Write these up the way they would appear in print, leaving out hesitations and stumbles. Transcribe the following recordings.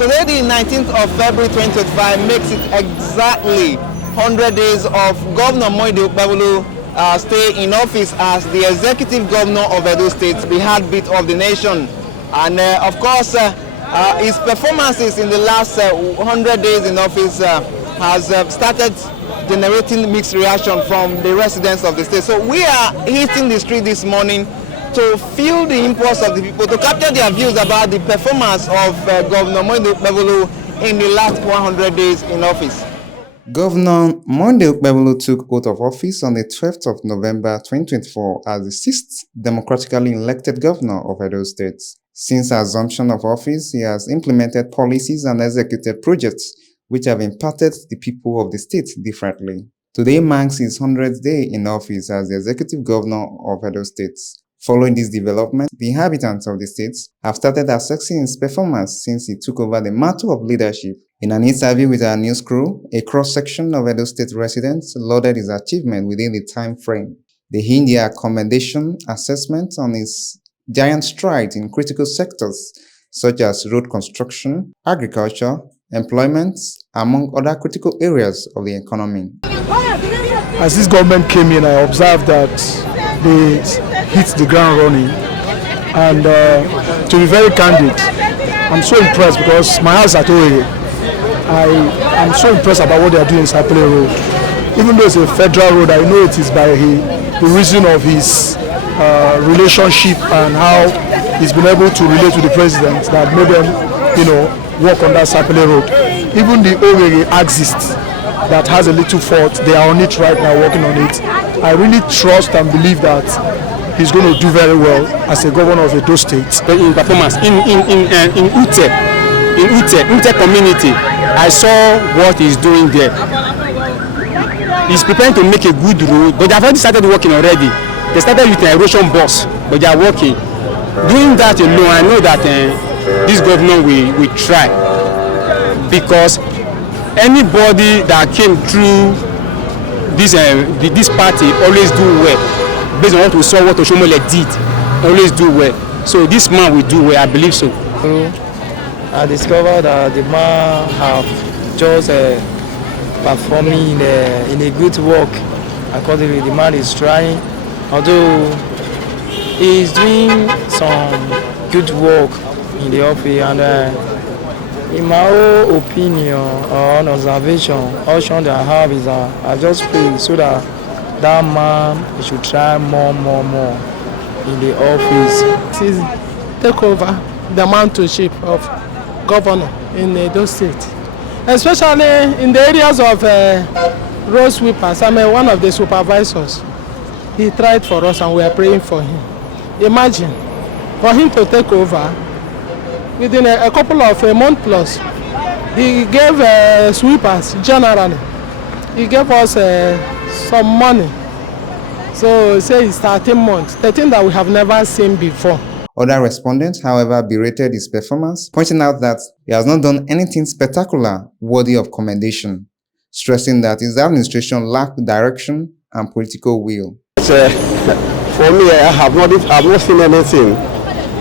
Today, the 19th of February 2025, makes it exactly 100 days of Governor Okpebholo stay in office as the executive governor of Edo State, the heartbeat of the nation. And of course, his performances in the last 100 days in office has started generating mixed reaction from the residents of the state. So we are hitting the street this morning to feel the impulse of the people, to capture their views about the performance of Governor Okpebholo in the last 100 days in office. Governor Okpebholo took oath of office on the 12th of November 2024 as the 6th democratically elected governor of Edo State. Since assumption of office, he has implemented policies and executed projects which have impacted the people of the state differently. Today marks his 100th day in office as the executive governor of Edo State. Following this development, the inhabitants of the state have started assessing his performance since he took over the mantle of leadership. In an interview with our news crew, a cross-section of Edo State residents lauded his achievement within the time frame. They hinted their commendation assessment on his giant strides in critical sectors such as road construction, agriculture, employment, among other critical areas of the economy. As this government came in, I observed that they hit the ground running, and to be very candid, I'm so impressed because my house at Owerri, I'm so impressed about what they are doing in Sapele Road. Even though it's a federal road, I know it is by the reason of his relationship and how he's been able to relate to the president that made them, work on that Sapele Road. Even the Owerri axis that has a little fault, they are on it right now, working on it. I really trust and believe that he's going to do very well as a governor of Edo State. In performance, in Ute community, I saw what he's doing there. He's preparing to make a good road, but they've already started working already. They started with an erosion bus, but they are working. Doing that alone, I know that this governor will try, because anybody that came through this party always do well. Based on what we saw, what Oshomole did, always do well. So this man will do well, I believe so. I discovered that the man have just performing in a good work. Accordingly, the man is trying, although he is doing some good work in the office, and in my own opinion or observation, option that I have is that I just pray so that that man should try more in the office. Take over the mantleship of governor in Edo State, especially in the areas of road sweepers. I'm one of the supervisors. He tried for us and we are praying for him. Imagine, for him to take over, within a couple of a month plus, he gave sweepers generally. He gave us some money. So say it's 13 months, 13 that we have never seen before. Other respondents, however, berated his performance, pointing out that he has not done anything spectacular worthy of commendation, stressing that his administration lacked direction and political will. For me, I have not seen anything,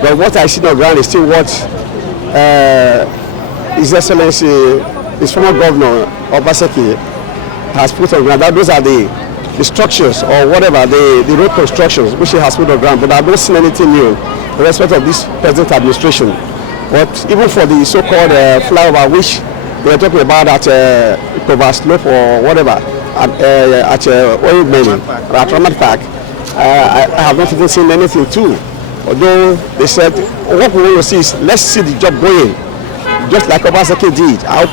but what I see on the ground is still what His Excellency, his former governor, Obaseki, has put on ground. Those are the structures or whatever, the road constructions which he has put on ground. But I've not seen anything new in respect of this present administration. But even for the so-called flyover, which we are talking about at Okpebholo or whatever, at Oil Mining, at Ramat Park, I have not even seen anything too. Although they said, what we want to see is, let's see the job going, just like Obaseki did. I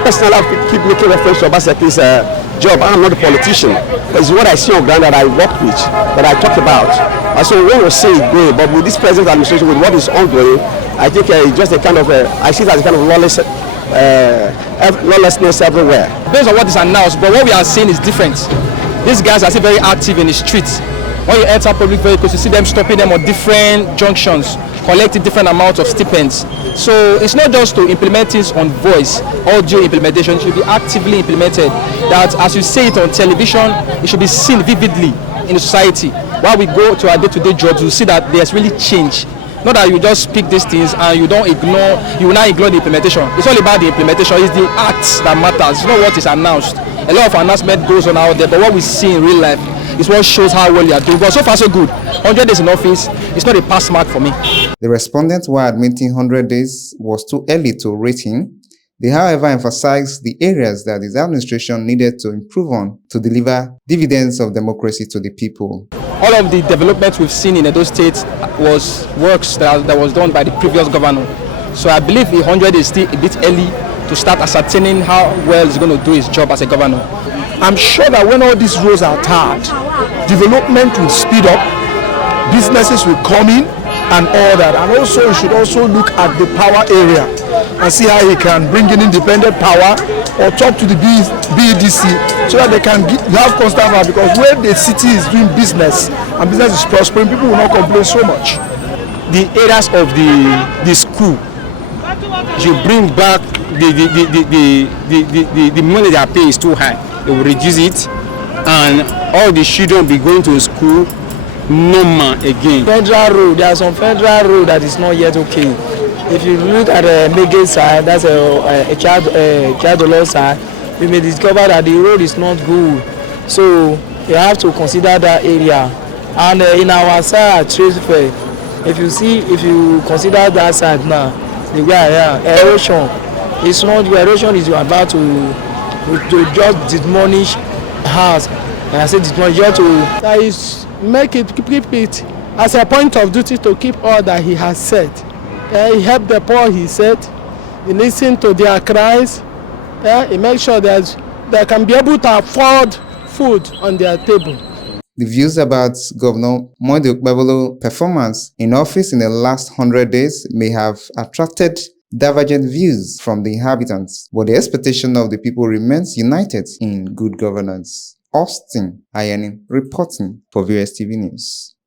personally keep making reference to Obaseki's job. I'm not a politician. It's what I see on ground that I work with, that I talk about. And so we want to see it going, but with this present administration, with what is ongoing, I think it's just a kind of, I see it as a kind of lawlessness everywhere. Based on what is announced, but what we are seeing is different. These guys are still very active in the streets. When you enter public vehicles, you see them stopping them on different junctions, collecting different amounts of stipends. So it's not just to implement things on voice, audio implementation, it should be actively implemented. That as you say it on television, it should be seen vividly in the society. While we go to our day-to-day jobs, we see that there's really change Not that you just speak these things and you don't ignore, you will not ignore the implementation. It's all about the implementation. It's the acts that matters. It's not what is announced. A lot of announcement goes on out there, but what we see in real life is what shows how well you are doing. But so far so good. 100 days in office, it's not a pass mark for me. The respondents were admitting 100 days was too early to rate him. They, however, emphasized the areas that his administration needed to improve on to deliver dividends of democracy to the people. All of the developments we've seen in Edo State was works that was done by the previous governor. So I believe 100 is still a bit early to start ascertaining how well he's going to do his job as a governor. I'm sure that when all these roads are tarred, development will speed up, businesses will come in and all that. And also you should also look at the power area and see how he can bring in independent power or talk to the BEDC so that they can have constant power, because when the city is doing business and business is prospering, people will not complain so much. The areas of the school, you bring back the money they are paying is too high. They will reduce it and all the children will be going to school normal again. Federal road, there are some federal road that is not yet okay. If you look at the Mege side, that's a Chiadolo side, you may discover that the road is not good. So you have to consider that area. And in our side, Trade Fair, if you consider that side now, the way I am, erosion, it's not erosion is about to just demolish house. And I say demolish just to. That is make it keep it as a point of duty to keep all that he has said. He helped the poor, he said. He listened to their cries. He makes sure that they can be able to afford food on their table. The views about Governor Monday Okpebholo performance in office in the last 100 days may have attracted divergent views from the inhabitants, but the expectation of the people remains united in good governance. Austin Ayani reporting for VOS TV News.